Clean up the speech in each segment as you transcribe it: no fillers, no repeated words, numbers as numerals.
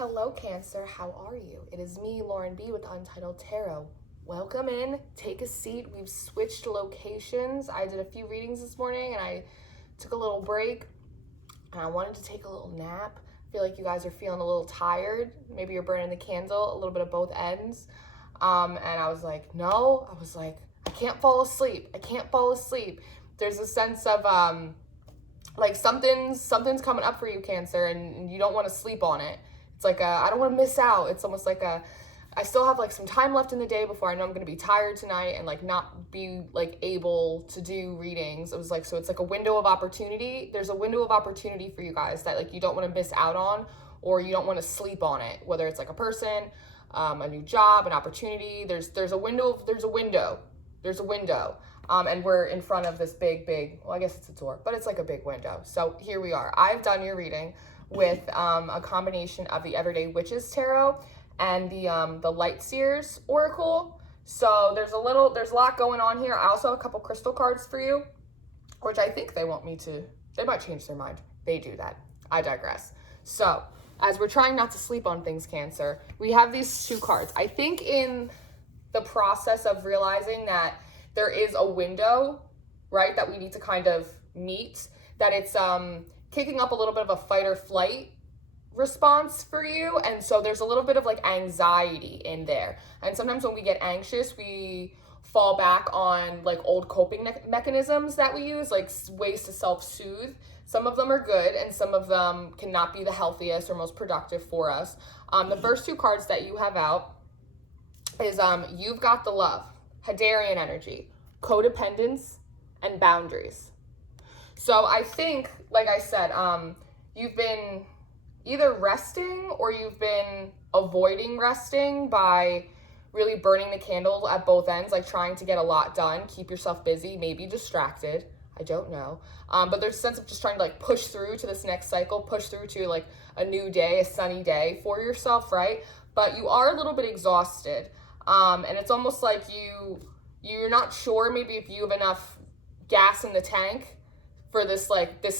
Hello, Cancer. How are you? It is me, Lauren B. with Untitled Tarot. Welcome in. Take a seat. We've switched locations. I did a few readings this morning and I took a little break and I wanted to take a little nap. I feel like you guys are feeling a little tired. Maybe you're burning the candle, a little bit of both ends. And I was like, no. I was like, I can't fall asleep. I can't fall asleep. There's a sense of like something's coming up for you, Cancer, and you don't want to sleep on it. It's like I don't want to miss out. It's almost like I still have like some time left in the day before I know I'm going to be tired tonight and like not be like able to do readings. It was like, so it's like a window of opportunity. There's a window of opportunity for you guys that like you don't want to miss out on, or you don't want to sleep on it, whether it's like a person, a new job, an opportunity. There's a window. And we're in front of this big, well, I guess it's a door, but it's like a big window. So here we are. I've done your reading with a combination of the Everyday Witches Tarot and the Seers Oracle. So there's a lot going on here. I also have a couple crystal cards for you, which I think they might change their mind. They do that. I digress. So as we're trying not to sleep on things, Cancer, we have these two cards. I think in the process of realizing that there is a window, right, that we need to kind of meet, that it's kicking up a little bit of a fight or flight response for you. And so there's a little bit of like anxiety in there. And sometimes when we get anxious, we fall back on like old coping mechanisms that we use, like ways to self-soothe. Some of them are good and some of them cannot be the healthiest or most productive for us. The first two cards that you have out is You've Got the Love, Hadarian energy, codependence, and boundaries. So I think, like I said, you've been either resting or you've been avoiding resting by really burning the candle at both ends, like trying to get a lot done, keep yourself busy, maybe distracted. I don't know. But there's a sense of just trying to like push through to this next cycle, push through to like a new day, a sunny day for yourself, right? But you are a little bit exhausted. And it's almost like you're not sure maybe if you have enough gas in the tank for this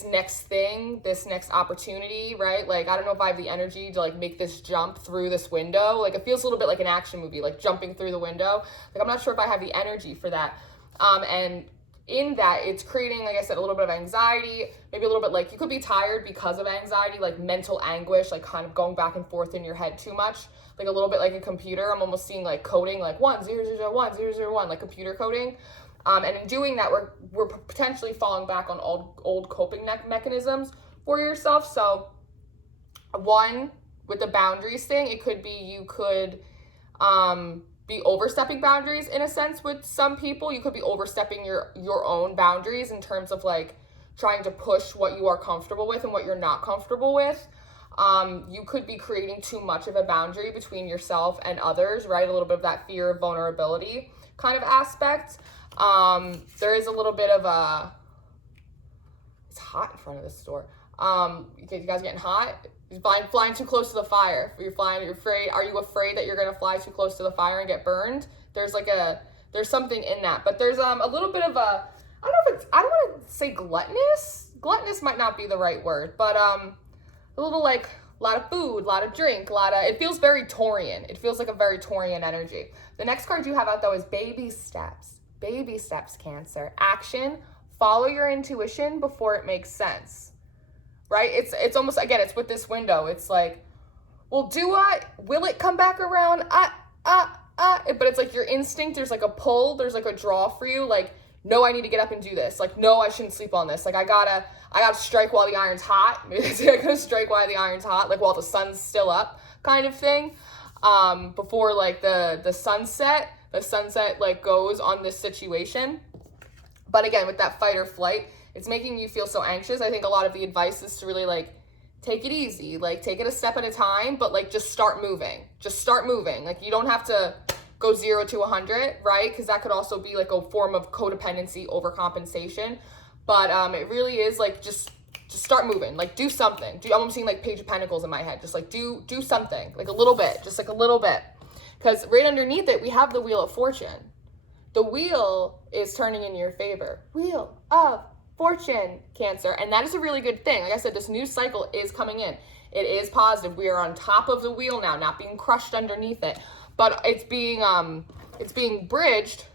next thing, this next opportunity, right? Like, I don't know if I have the energy to like make this jump through this window. Like, it feels a little bit like an action movie, like jumping through the window. Like, I'm not sure if I have the energy for that. And in that, it's creating, like I said, a little bit of anxiety, maybe a little bit like you could be tired because of anxiety, like mental anguish, like kind of going back and forth in your head too much, like a little bit like a computer. I'm almost seeing like coding, like 1001001, like computer coding. And in doing that, we're potentially falling back on old coping mechanisms for yourself. So one, with the boundaries thing, it could be you could be overstepping boundaries in a sense with some people. You could be overstepping your own boundaries in terms of like trying to push what you are comfortable with and what you're not comfortable with. You could be creating too much of a boundary between yourself and others, right? A little bit of that fear of vulnerability kind of aspect. There is a little bit of it's hot in front of this store. You guys getting hot? You're flying too close to the fire. You're afraid. Are you afraid that you're going to fly too close to the fire and get burned? There's something in that, but there's a little bit of I don't want to say gluttonous. Gluttonous might not be the right word, but a little like a lot of food, a lot of drink, it feels very Taurian. It feels like a very Taurian energy. The next card you have out though is baby steps. Baby steps, Cancer. Action. Follow your intuition before it makes sense. Right? It's almost, again, it's with this window. It's like, well, will it come back around? But it's like your instinct, there's like a pull, there's like a draw for you. Like, no, I need to get up and do this. Like, no, I shouldn't sleep on this. Like, I gotta strike while the iron's hot. I gotta strike while the iron's hot, like while the sun's still up kind of thing. Before like the sunset like goes on this situation. But again, with that fight or flight, it's making you feel so anxious. I think a lot of the advice is to really like take it easy, like take it a step at a time, but like just start moving. Like, you don't have to go 0 to 100, right? Because that could also be like a form of codependency, overcompensation. But it really is like just start moving, like do something. I'm seeing like Page of Pentacles in my head. Just like do something, like a little bit, just like a little bit. Because right underneath it, we have the Wheel of Fortune. The wheel is turning in your favor. Wheel of Fortune, Cancer. And that is a really good thing. Like I said, this new cycle is coming in. It is positive. We are on top of the wheel now, not being crushed underneath it, but it's being bridged.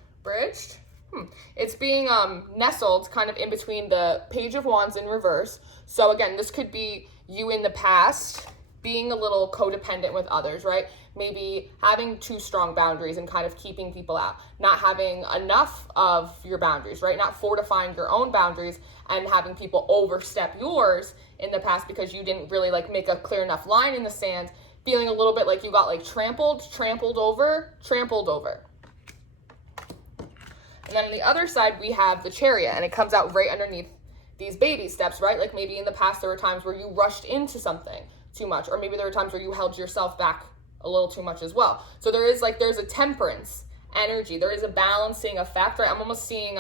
It's being nestled kind of in between the Page of Wands in reverse. So again, this could be you in the past being a little codependent with others, right? Maybe having too strong boundaries and kind of keeping people out, not having enough of your boundaries, right? Not fortifying your own boundaries and having people overstep yours in the past because you didn't really like make a clear enough line in the sand, feeling a little bit like you got like trampled over. And then on the other side, we have the Chariot, and it comes out right underneath these baby steps, right? Like maybe in the past, there were times where you rushed into something too much, or maybe there were times where you held yourself back a little too much as well. So there's a temperance energy. There is a balancing effect, right? I'm almost seeing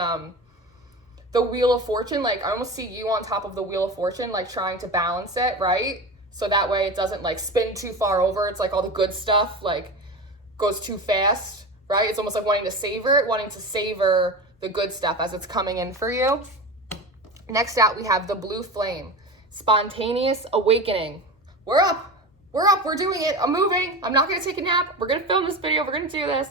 the Wheel of Fortune. Like I almost see you on top of the Wheel of Fortune, like trying to balance it, right? So that way it doesn't like spin too far over. It's like all the good stuff like goes too fast, right? It's almost like wanting to savor the good stuff as it's coming in for you. Next out, we have the Blue Flame, Spontaneous Awakening. We're up, we're doing it, I'm moving, I'm not gonna take a nap, we're gonna film this video, we're gonna do this.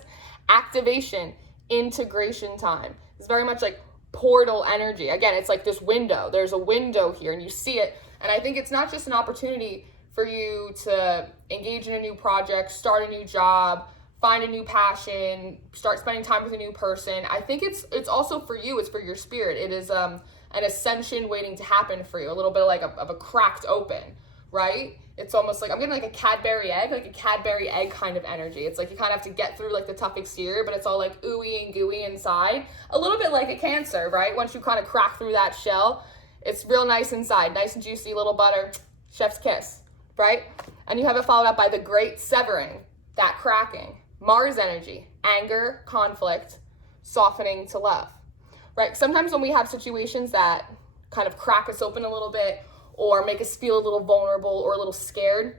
Activation, integration time. It's very much like portal energy. Again, it's like this window, there's a window here and you see it. And I think it's not just an opportunity for you to engage in a new project, start a new job, find a new passion, start spending time with a new person. I think it's also for you, it's for your spirit. It is an ascension waiting to happen for you, a little bit like of a cracked open, right? It's almost like I'm getting like a Cadbury egg kind of energy. It's like you kind of have to get through like the tough exterior, but it's all like ooey and gooey inside. A little bit like a Cancer, right? Once you kind of crack through that shell, it's real nice inside, nice and juicy, little butter, chef's kiss, right? And you have it followed up by the Great Severing, that cracking. Mars energy, anger, conflict, softening to love, right? Sometimes when we have situations that kind of crack us open a little bit or make us feel a little vulnerable or a little scared,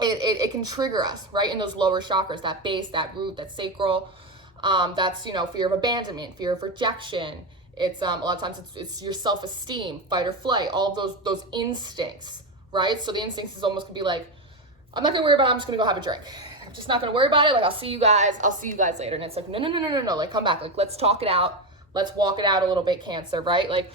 it can trigger us, right? In those lower chakras, that base, that root, that sacral, that's, fear of abandonment, fear of rejection. It's a lot of times it's your self-esteem, fight or flight, all of those instincts, right? So the instincts is almost gonna be like, I'm not gonna worry about it, I'm just gonna go have a drink. I'm just not gonna worry about it. Like, I'll see you guys later. And it's like, no, like, come back. Like, let's talk it out. Let's walk it out a little bit, Cancer, right? Like,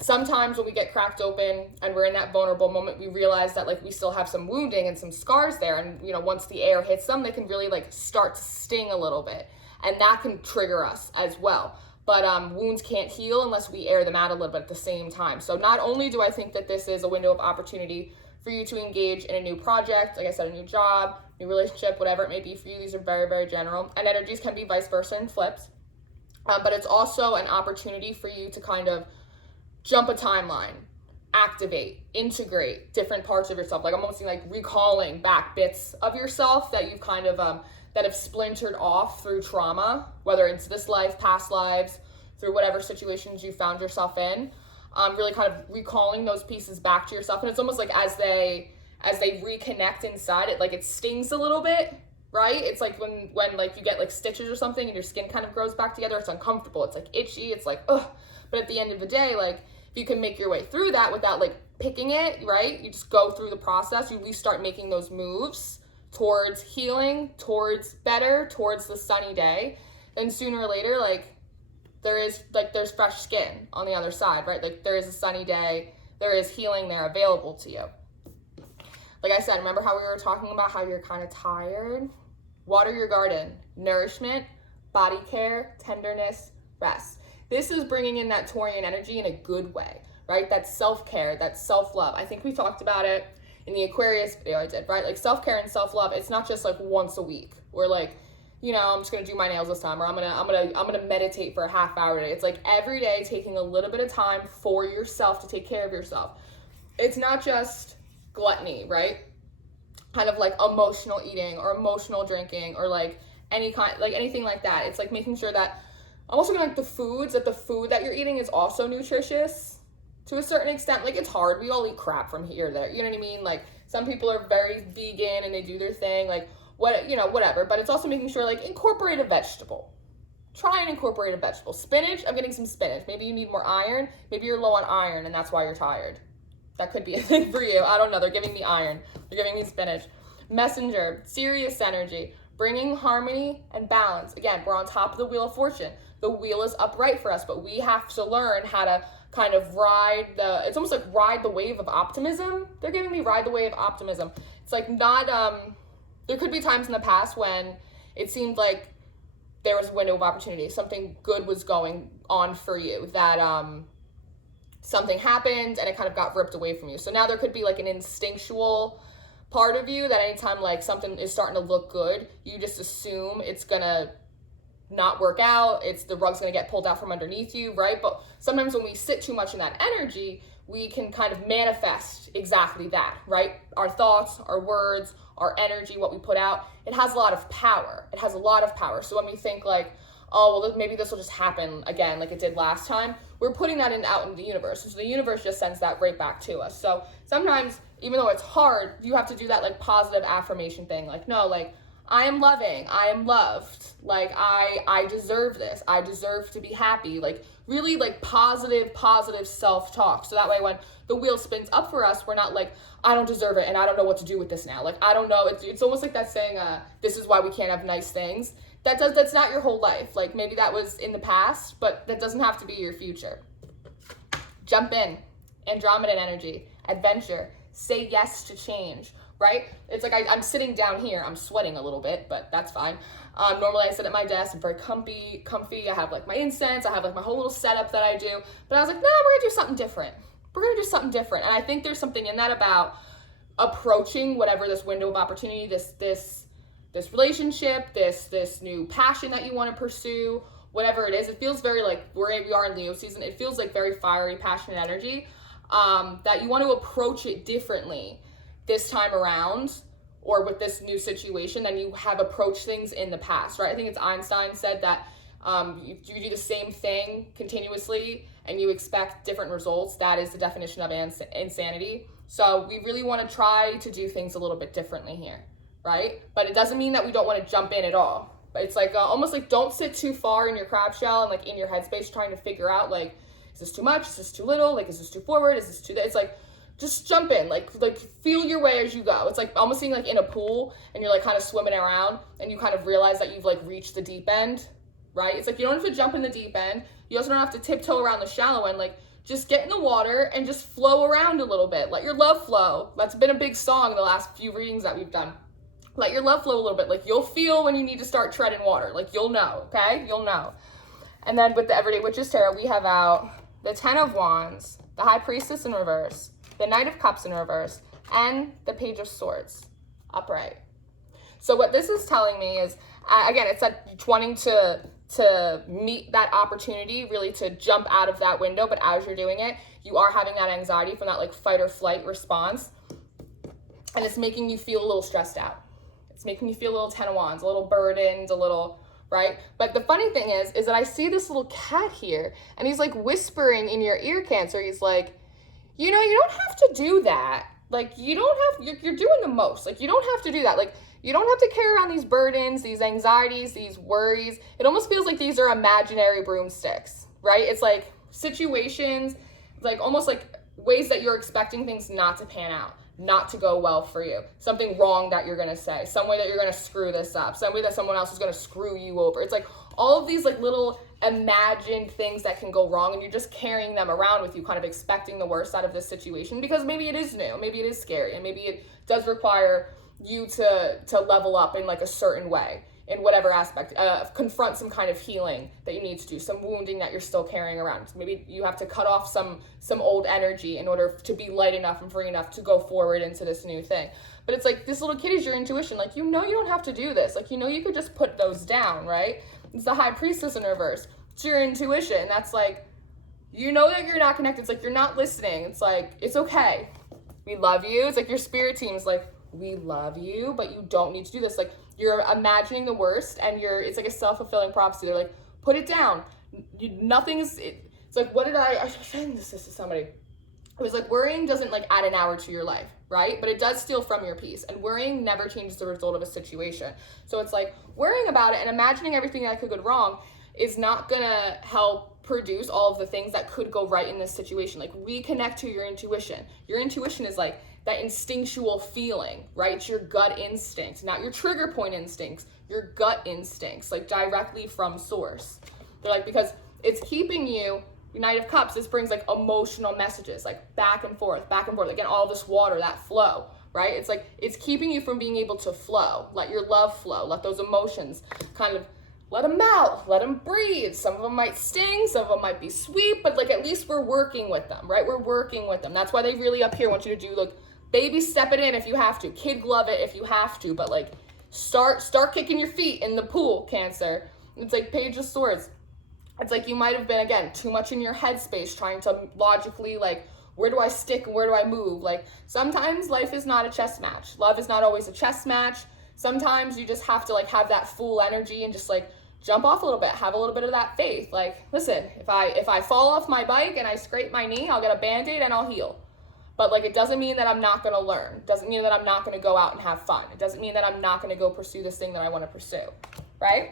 sometimes when we get cracked open and we're in that vulnerable moment, we realize that, like, we still have some wounding and some scars there. And, once the air hits them, they can really, like, start to sting a little bit. And that can trigger us as well. But wounds can't heal unless we air them out a little bit at the same time. So not only do I think that this is a window of opportunity for you to engage in a new project, like I said, a new job, new relationship, whatever it may be for you. These are very, very general. And energies can be vice versa and flips. But it's also an opportunity for you to kind of jump a timeline, activate, integrate different parts of yourself. Like I'm almost like recalling back bits of yourself that you've kind of, that have splintered off through trauma, whether it's this life, past lives, through whatever situations you found yourself in. Really kind of recalling those pieces back to yourself. And it's almost like as they reconnect inside it, like it stings a little bit, right? It's like when like you get like stitches or something and your skin kind of grows back together, it's uncomfortable, it's like itchy, it's like, ugh. But at the end of the day, like if you can make your way through that without like picking it, right? You just go through the process, you at least start making those moves towards healing, towards better, towards the sunny day. Then sooner or later, like there's fresh skin on the other side, right? Like there is a sunny day, there is healing there available to you. Like I said, remember how we were talking about how you're kind of tired? Water your garden, nourishment, body care, tenderness, rest. This is bringing in that Taurian energy in a good way, right? That self-care, that self-love. I think we talked about it in the Aquarius video I did, right? Like self-care and self-love, it's not just like once a week. We're like, I'm just gonna do my nails this time, or I'm gonna meditate for a half hour today. It's like every day taking a little bit of time for yourself to take care of yourself. It's not just gluttony, right? Kind of like emotional eating or emotional drinking or like anything like that. It's like making sure that I'm also gonna like the food that you're eating is also nutritious to a certain extent. Like it's hard. We all eat crap from here or there. You know what I mean? Like some people are very vegan and they do their thing. Like whatever. But it's also making sure like incorporate a vegetable. Try and incorporate a vegetable. Spinach. I'm getting some spinach. Maybe you need more iron. Maybe you're low on iron and that's why you're tired. That could be a thing for you. I don't know. They're giving me iron. They're giving me spinach. Messenger, serious energy, bringing harmony and balance. Again, we're on top of the Wheel of Fortune. The wheel is upright for us, but we have to learn how to kind of it's almost like ride the wave of optimism. They're giving me ride the wave of optimism. It's like not, there could be times in the past when it seemed like there was a window of opportunity. Something good was going on for you, that something happened and it kind of got ripped away from you. So now there could be like an instinctual part of you that anytime like something is starting to look good, you just assume it's gonna not work out, the rug's gonna get pulled out from underneath you, right? But sometimes when we sit too much in that energy, we can kind of manifest exactly that, right? Our thoughts, our words, our energy, what we put out, it has a lot of power. It has a lot of power. So when we think like, oh, well, maybe this will just happen again like it did last time, we're putting that out into the universe. So the universe just sends that right back to us. So sometimes, even though it's hard, you have to do that like positive affirmation thing. Like, no, like, I am loving, I am loved, like I deserve this, I deserve to be happy, like really like positive self-talk. So that way when the wheel spins up for us, we're not like, I don't deserve it and I don't know what to do with this now. Like, I don't know, it's almost like that saying, this is why we can't have nice things. That's not your whole life. Like maybe that was in the past, but that doesn't have to be your future. Jump in, Andromedan energy, adventure, say yes to change. Right? It's like I'm sitting down here. I'm sweating a little bit, but that's fine. Normally I sit at my desk. I'm very comfy. I have like my incense. I have like my whole little setup that I do. But I was like, no, we're going to do something different. We're going to do something different. And I think there's something in that about approaching whatever this window of opportunity, this relationship, this new passion that you want to pursue, whatever it is. It feels very like we are in Leo season. It feels like very fiery, passionate energy, that you want to approach it differently this time around, or with this new situation than you have approached things in the past, right? I think it's Einstein said that you do the same thing continuously and you expect different results. That is the definition of insanity. So we really want to try to do things a little bit differently here, right? But it doesn't mean that we don't want to jump in at all. But it's like almost like don't sit too far in your crab shell and like in your headspace trying to figure out like, is this too much? Is this too little? Like, is this too forward? Is this too, it's like, just jump in, like feel your way as you go. It's like almost being like in a pool and you're like kind of swimming around and you kind of realize that you've like reached the deep end, right? It's like you don't have to jump in the deep end. You also don't have to tiptoe around the shallow end. Like just get in the water and just flow around a little bit. Let your love flow. That's been a big song in the last few readings that we've done. Let your love flow a little bit. Like you'll feel when you need to start treading water. Like you'll know, okay? You'll know. And then with the Everyday Witches Tarot, we have out the Ten of Wands, the High Priestess in reverse, the Knight of Cups in reverse, and the Page of Swords upright. So what this is telling me is, again, it's that wanting to meet that opportunity, really to jump out of that window, but as you're doing it, you are having that anxiety from that like fight or flight response, and it's making you feel a little stressed out. It's making you feel a little Ten of Wands, a little burdened, a little, right? But the funny thing is that I see this little cat here, and he's like whispering in your ear, Cancer. He's like, you know, you don't have to do that. Like, you don't have, you're doing the most. Like, you don't have to do that. Like, you don't have to carry around these burdens, these anxieties, these worries. It almost feels like these are imaginary broomsticks, right? It's like situations, like almost like ways that you're expecting things not to pan out, not to go well for you. Something wrong that you're going to say, some way that you're going to screw this up, some way that someone else is going to screw you over. It's like all of these like little imagined things that can go wrong, and you're just carrying them around with you, kind of expecting the worst out of this situation because maybe it is new, maybe it is scary, and maybe it does require you to level up in like a certain way in whatever aspect, confront some kind of healing that you need to do, some wounding that you're still carrying around. So maybe you have to cut off some old energy in order to be light enough and free enough to go forward into this new thing. But it's like this little kid is your intuition. Like, you know, you don't have to do this. Like, you know, you could just put those down, right? It's the High Priestess in reverse. It's your intuition. That's like, you know that you're not connected. It's like you're not listening. It's like, it's okay. We love you. It's like your spirit team's like, we love you, but you don't need to do this. Like, you're imagining the worst, and it's like a self-fulfilling prophecy. They're like, put it down. It's like, what did I was saying this to somebody. It was like, worrying doesn't like add an hour to your life, right? But it does steal from your peace, and worrying never changes the result of a situation. So it's like worrying about it and imagining everything that could go wrong. is not gonna help produce all of the things that could go right in this situation. Like, reconnect to your intuition. Your intuition is like that instinctual feeling, right? It's your gut instinct, not your trigger point instincts, your gut instincts, like directly from source. They're like, because it's keeping you, Knight of Cups, this brings like emotional messages, like back and forth, again, all this water, that flow, right? It's like, it's keeping you from being able to flow. Let your love flow, let those emotions kind of, let them out, let them breathe. Some of them might sting, some of them might be sweet, but like, at least we're working with them, right? We're working with them. That's why they really up here want you to do, like, baby step it in if you have to, kid glove it if you have to, but like, start kicking your feet in the pool, Cancer. It's like Page of Swords. It's like you might have been, again, too much in your headspace trying to logically, like, where do I stick and where do I move? Like, sometimes life is not a chess match. Love is not always a chess match. Sometimes you just have to, like, have that full energy and just, like, jump off a little bit, have a little bit of that faith. Like, listen, if I fall off my bike and I scrape my knee, I'll get a Band-Aid and I'll heal. But, like, it doesn't mean that I'm not going to learn. It doesn't mean that I'm not going to go out and have fun. It doesn't mean that I'm not going to go pursue this thing that I want to pursue, right?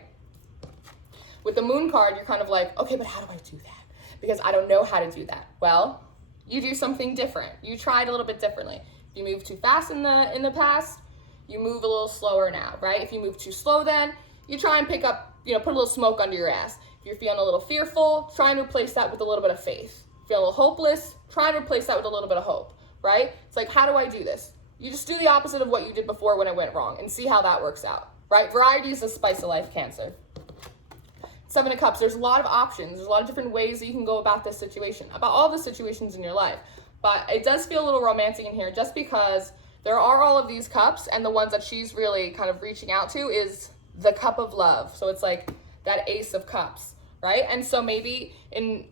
With the Moon card, you're kind of like, okay, but how do I do that? Because I don't know how to do that. Well, you do something different. You try it a little bit differently. If you move too fast in the past, you move a little slower now, right? If you move too slow, then you try and pick up, put a little smoke under your ass. If you're feeling a little fearful, try and replace that with a little bit of faith. If you're a little hopeless, try and replace that with a little bit of hope, right? It's like, how do I do this? You just do the opposite of what you did before when it went wrong and see how that works out, right? Variety is the spice of life, Cancer. Seven of Cups, there's a lot of options. There's a lot of different ways that you can go about this situation, about all the situations in your life. But it does feel a little romantic in here just because there are all of these cups, and the ones that she's really kind of reaching out to is the cup of love. So it's like that Ace of Cups, right? And so maybe in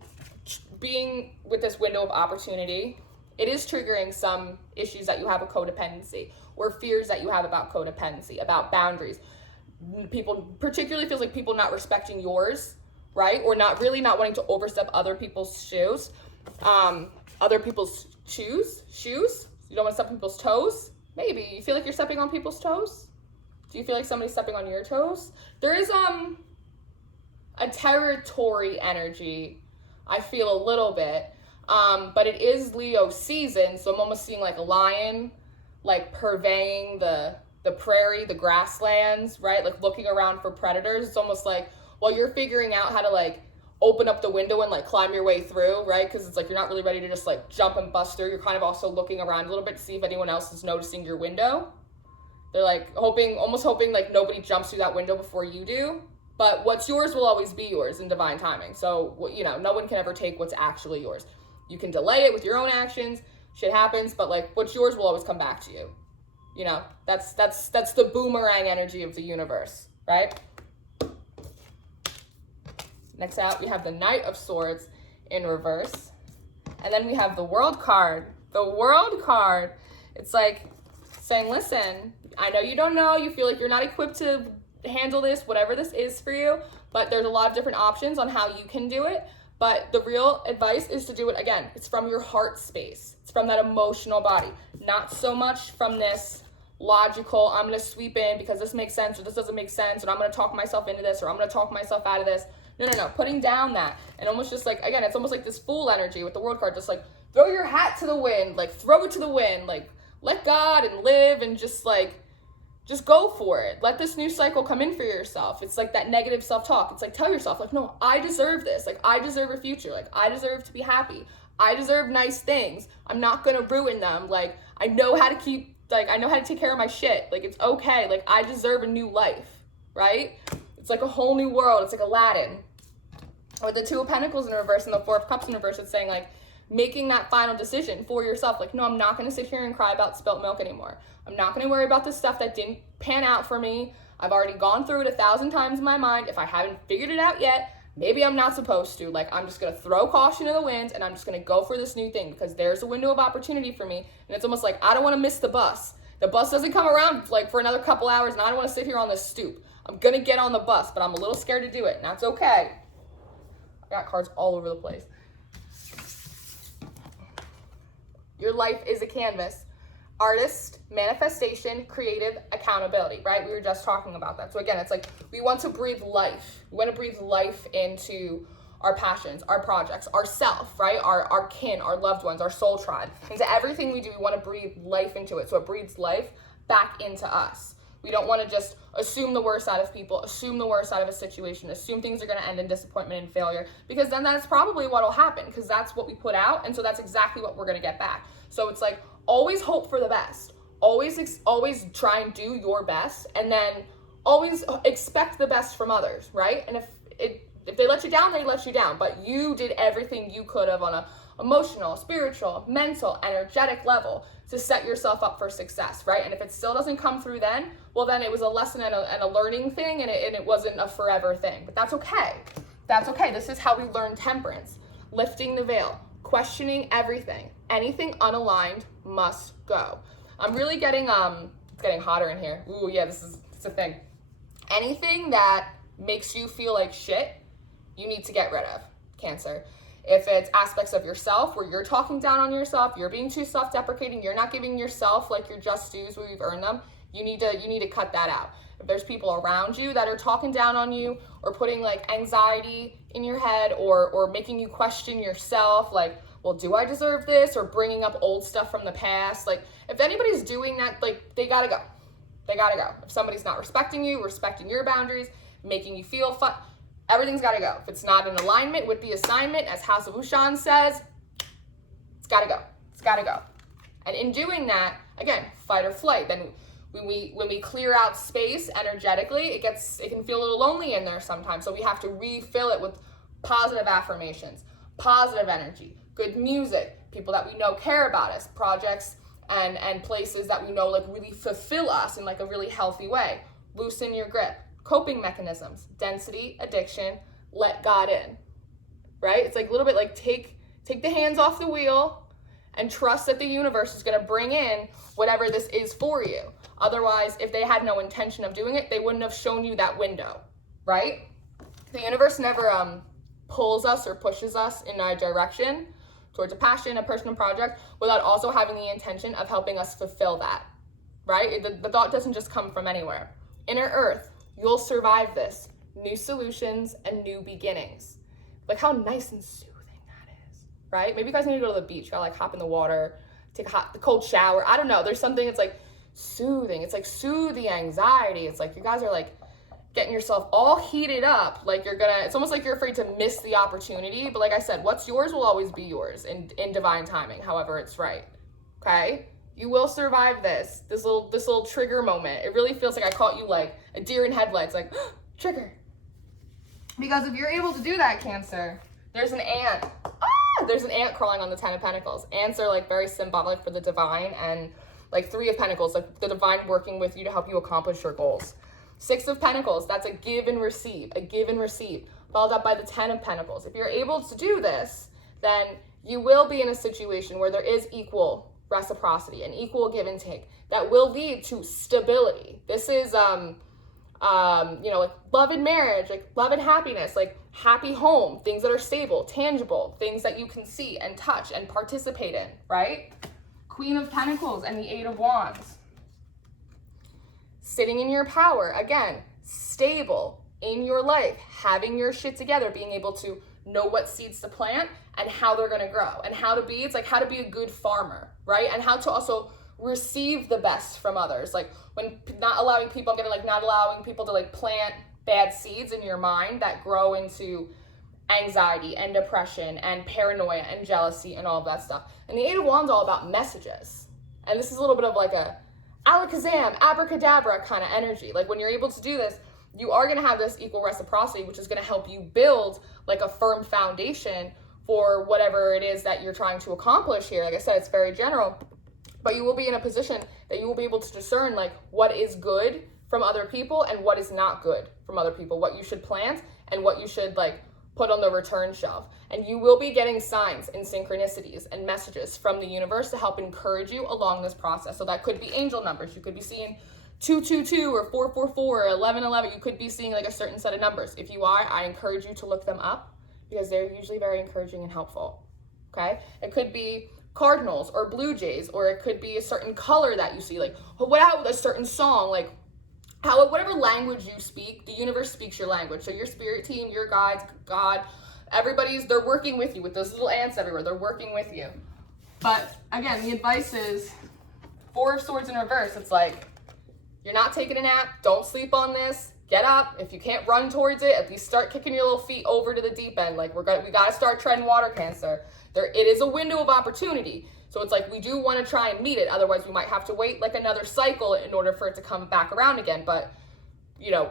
being with this window of opportunity, it is triggering some issues that you have with codependency or fears that you have about codependency, about boundaries. People, particularly feels like people not respecting yours, right? Or not wanting to overstep other people's shoes. Other people's shoes? You don't want to step on people's toes? Maybe. You feel like you're stepping on people's toes? Do you feel like somebody's stepping on your toes? There is a territory energy, I feel a little bit. But it is Leo season, so I'm almost seeing like a lion, like purveying the prairie, the grasslands, right? Like looking around for predators. It's almost like, while you're figuring out how to like open up the window and like climb your way through, right? Because it's like you're not really ready to just like jump and bust through. You're kind of also looking around a little bit to see if anyone else is noticing your window. They're like almost hoping like nobody jumps through that window before you do. But what's yours will always be yours in divine timing. So, no one can ever take what's actually yours. You can delay it with your own actions. Shit happens, but like what's yours will always come back to you. That's the boomerang energy of the universe, right? Next out, we have the Knight of Swords in reverse. And then we have the World card. The World card, it's like saying, listen, I know you don't know, you feel like you're not equipped to handle this, whatever this is for you, but there's a lot of different options on how you can do it. But the real advice is to do it, again, it's from your heart space. It's from that emotional body, not so much from this logical, I'm going to sweep in because this makes sense or this doesn't make sense, and I'm going to talk myself into this or I'm going to talk myself out of this. No. Putting down that and almost just like, again, it's almost like this Fool energy with the World card, just like throw your hat to the wind, like throw it to the wind, like let God and live and just go for it. Let this new cycle come in for yourself. It's like that negative self-talk. It's like, tell yourself, like, no, I deserve this. Like, I deserve a future. Like, I deserve to be happy. I deserve nice things. I'm not going to ruin them. Like, I know how to take care of my shit. Like, it's okay. Like, I deserve a new life, right? It's like a whole new world. It's like Aladdin. With the Two of Pentacles in reverse and the Four of Cups in reverse, it's saying, like, making that final decision for yourself. Like, no, I'm not going to sit here and cry about spilt milk anymore. I'm not going to worry about the stuff that didn't pan out for me. I've already gone through it 1,000 times in my mind. If I haven't figured it out yet, maybe I'm not supposed to. Like, I'm just going to throw caution to the wind and I'm just going to go for this new thing because there's a window of opportunity for me. And it's almost like, I don't want to miss the bus. The bus doesn't come around like for another couple hours and I don't want to sit here on this stoop. I'm going to get on the bus, but I'm a little scared to do it. And that's okay. I got cards all over the place. Your life is a canvas. artist, manifestation, creative, accountability, right? We were just talking about that. So again, it's like we want to breathe life. We want to breathe life into our passions, our projects, ourself, right? Our kin, our loved ones, our soul tribe. Into everything we do, we want to breathe life into it. So it breathes life back into us. We don't want to just assume the worst out of people, assume the worst out of a situation, assume things are going to end in disappointment and failure, because then that's probably what will happen, because that's what we put out, and so that's exactly what we're going to get back. So it's like, always hope for the best. Always try and do your best, and then always expect the best from others, right? And if they let you down, they let you down, but you did everything you could have on a emotional, spiritual, mental, energetic level to set yourself up for success, right? And if it still doesn't come through then, well, then it was a lesson and a learning thing, and it wasn't a forever thing. But that's okay. That's okay. This is how we learn temperance. Lifting the veil, questioning everything. Anything unaligned must go. I'm really getting, it's getting hotter in here. Ooh, yeah, it's a thing. Anything that makes you feel like shit, you need to get rid of, Cancer. If it's aspects of yourself where you're talking down on yourself, you're being too self-deprecating, you're not giving yourself like your just dues where you've earned them, you need to cut that out. If there's people around you that are talking down on you or putting like anxiety in your head or making you question yourself, like, well, do I deserve this? Or bringing up old stuff from the past. Like, if anybody's doing that, like, they gotta go. They gotta go. If somebody's not respecting you, respecting your boundaries, making you feel fun, everything's got to go. If it's not in alignment with the assignment, as House of Ushan says, it's got to go. It's got to go. And in doing that, again, fight or flight. Then when we clear out space energetically, it can feel a little lonely in there sometimes. So we have to refill it with positive affirmations, positive energy, good music, people that we know care about us, projects and places that we know like really fulfill us in like a really healthy way. Loosen your grip. Coping mechanisms, density, addiction, let God in, right? It's like a little bit like take the hands off the wheel and trust that the universe is going to bring in whatever this is for you. Otherwise, if they had no intention of doing it, they wouldn't have shown you that window, right? The universe never pulls us or pushes us in a direction towards a passion, a personal project, without also having the intention of helping us fulfill that, right? The thought doesn't just come from anywhere. Inner Earth. You'll survive this. New solutions and new beginnings. Like how nice and soothing that is, right? Maybe you guys need to go to the beach. You gotta like hop in the water, take the cold shower. I don't know. There's something that's like soothing. It's like soothe the anxiety. It's like you guys are like getting yourself all heated up. Like it's almost like you're afraid to miss the opportunity. But like I said, what's yours will always be yours in divine timing, however it's right, okay? You will survive this little trigger moment. It really feels like I caught you like a deer in headlights, like, trigger. Because if you're able to do that, Cancer, there's an ant. There's an ant crawling on the 10 of Pentacles. Ants are like very symbolic for the divine, and like 3 of Pentacles, like the divine working with you to help you accomplish your goals. 6 of Pentacles, that's a give and receive, followed up by the 10 of Pentacles. If you're able to do this, then you will be in a situation where there is equal reciprocity and equal give and take that will lead to stability. This is like love and marriage, like love and happiness, like happy home, things that are stable, tangible, things that you can see and touch and participate in, right? Queen of Pentacles and the 8 of Wands. Sitting in your power, again, stable in your life, having your shit together, being able to know what seeds to plant and how they're going to grow and how to be a good farmer, right? And how to also receive the best from others. Like when not allowing people to like plant bad seeds in your mind that grow into anxiety and depression and paranoia and jealousy and all of that stuff. And the 8 of Wands is all about messages. And this is a little bit of like a alakazam, abracadabra kind of energy. Like when you're able to do this, you are going to have this equal reciprocity, which is going to help you build like a firm foundation for whatever it is that you're trying to accomplish here. Like I said, it's very general, but you will be in a position that you will be able to discern like what is good from other people and what is not good from other people, what you should plant and what you should like put on the return shelf. And you will be getting signs and synchronicities and messages from the universe to help encourage you along this process. So that could be angel numbers. You could be seeing 222 or 444 or 1111. You could be seeing like a certain set of numbers. If you are, I encourage you to look them up because they're usually very encouraging and helpful. Okay? It could be cardinals or blue jays, or it could be a certain color that you see, like what a certain song, like how whatever language you speak, the universe speaks your language. So your spirit team, your guides, God, they're working with you with those little ants everywhere. They're working with you. But again, the advice is Four of Swords in reverse. It's like, you're not taking a nap. Don't sleep on this. Get up. If you can't run towards it, at least start kicking your little feet over to the deep end. Like we got to start treading water, Cancer. It is a window of opportunity. So it's like we do want to try and meet it. Otherwise, we might have to wait like another cycle in order for it to come back around again. But, you know,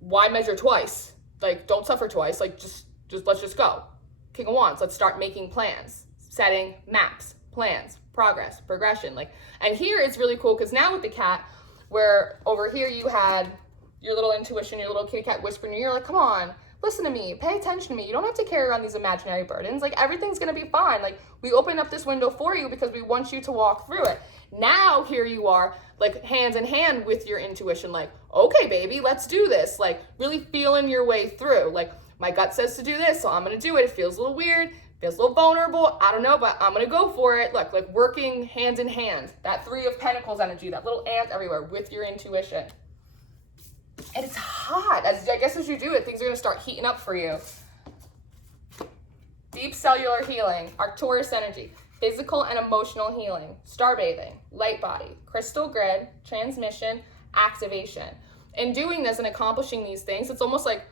why measure twice? Like, don't suffer twice. Like, just let's just go. King of Wands, let's start making plans, setting maps, plans, progress, progression. Like, and here it's really cool because now with the cat, where over here you had your little intuition, your little kitty cat whispering in your ear, like, come on, listen to me, pay attention to me. You don't have to carry around these imaginary burdens. Like, everything's going to be fine. Like, we opened up this window for you because we want you to walk through it. Now, here you are, like, hands in hand with your intuition, like, okay, baby, let's do this. Like, really feeling your way through. Like, my gut says to do this, so I'm going to do it. It feels a little weird, feels a little vulnerable. I don't know, but I'm going to go for it. Look, like, working hand in hand. That Three of Pentacles energy, that little ant everywhere with your intuition. And it's hot. I guess as you do it, things are going to start heating up for you. Deep cellular healing, Arcturus energy, physical and emotional healing, star bathing, light body, crystal grid, transmission, activation. In doing this and accomplishing these things, it's almost like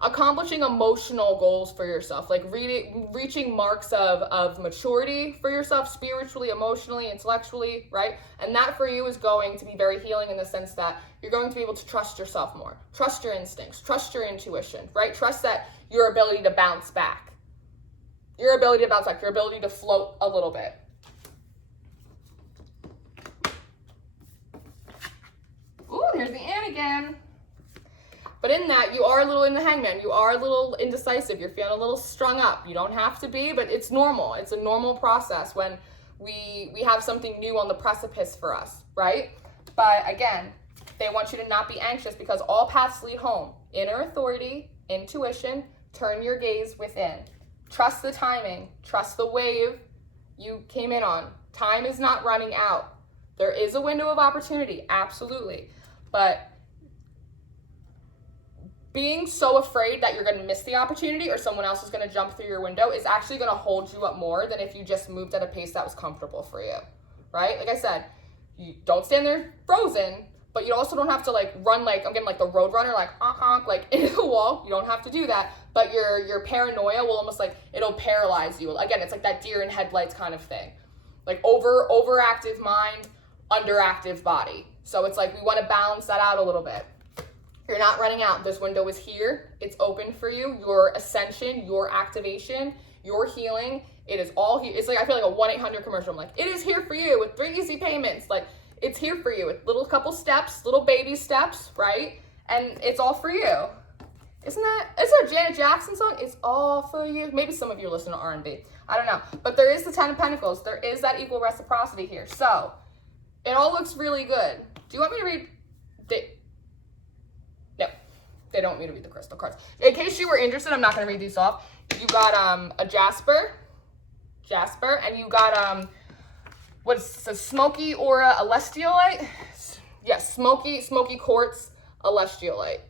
accomplishing emotional goals for yourself, like reaching marks of maturity for yourself, spiritually, emotionally, intellectually, right? And that for you is going to be very healing in the sense that you're going to be able to trust yourself more, trust your instincts, trust your intuition, right? Trust that your ability to bounce back, your ability to float a little bit. Ooh, there's the ant again. But in that, you are a little in the Hangman. You are a little indecisive. You're feeling a little strung up. You don't have to be, but it's normal. It's a normal process when we have something new on the precipice for us, right? But again, they want you to not be anxious because all paths lead home. Inner authority, intuition, turn your gaze within. Trust the timing. Trust the wave you came in on. Time is not running out. There is a window of opportunity, absolutely. But being so afraid that you're going to miss the opportunity or someone else is going to jump through your window is actually going to hold you up more than if you just moved at a pace that was comfortable for you, right? Like I said, you don't stand there frozen, but you also don't have to like run like, I'm getting like the road runner, like like into the wall. You don't have to do that, but your paranoia will almost like, it'll paralyze you. Again, it's like that deer in headlights kind of thing. Like overactive mind, underactive body. So it's like we want to balance that out a little bit. You're not running out. This window is here. It's open for you. Your ascension, your activation, your healing. It is all here. It's like, I feel like a 1-800 commercial. I'm like, it is here for you with 3 easy payments. Like, it's here for you with little couple steps, little baby steps, right? And it's all for you. Is there a Janet Jackson song? It's all for you. Maybe some of you listen to R&B. I don't know. But there is the 10 of Pentacles. There is that equal reciprocity here. So, it all looks really good. Do you want me to read? No, they don't want me to read the crystal cards. In case you were interested, I'm not going to read these off. You got a Jasper, and you got what's a Smoky Aura Celestialite? Yes, Smoky Quartz Celestialite.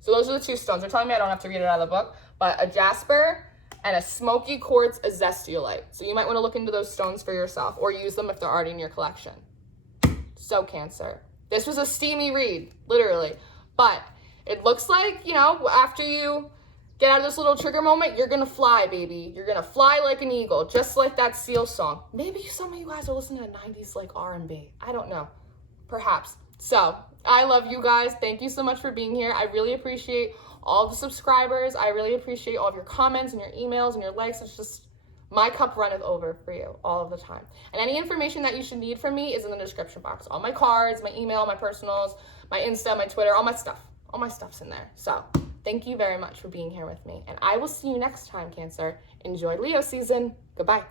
So those are the 2 stones. They're telling me I don't have to read it out of the book, but a Jasper and a Smoky Quartz Celestialite. So you might want to look into those stones for yourself or use them if they're already in your collection. So Cancer, this was a steamy read, literally, but it looks like, you know, after you get out of this little trigger moment, you're going to fly, baby. You're going to fly like an eagle, just like that Seal song. Maybe some of you guys are listening to 90s like R&B. I don't know. Perhaps. So, I love you guys. Thank you so much for being here. I really appreciate all the subscribers. I really appreciate all of your comments and your emails and your likes. It's just, my cup runneth over for you all of the time. And any information that you should need from me is in the description box. All my cards, my email, my personals, my Insta, my Twitter, all my stuff. All my stuff's in there. So thank you very much for being here with me. And I will see you next time, Cancer. Enjoy Leo season. Goodbye.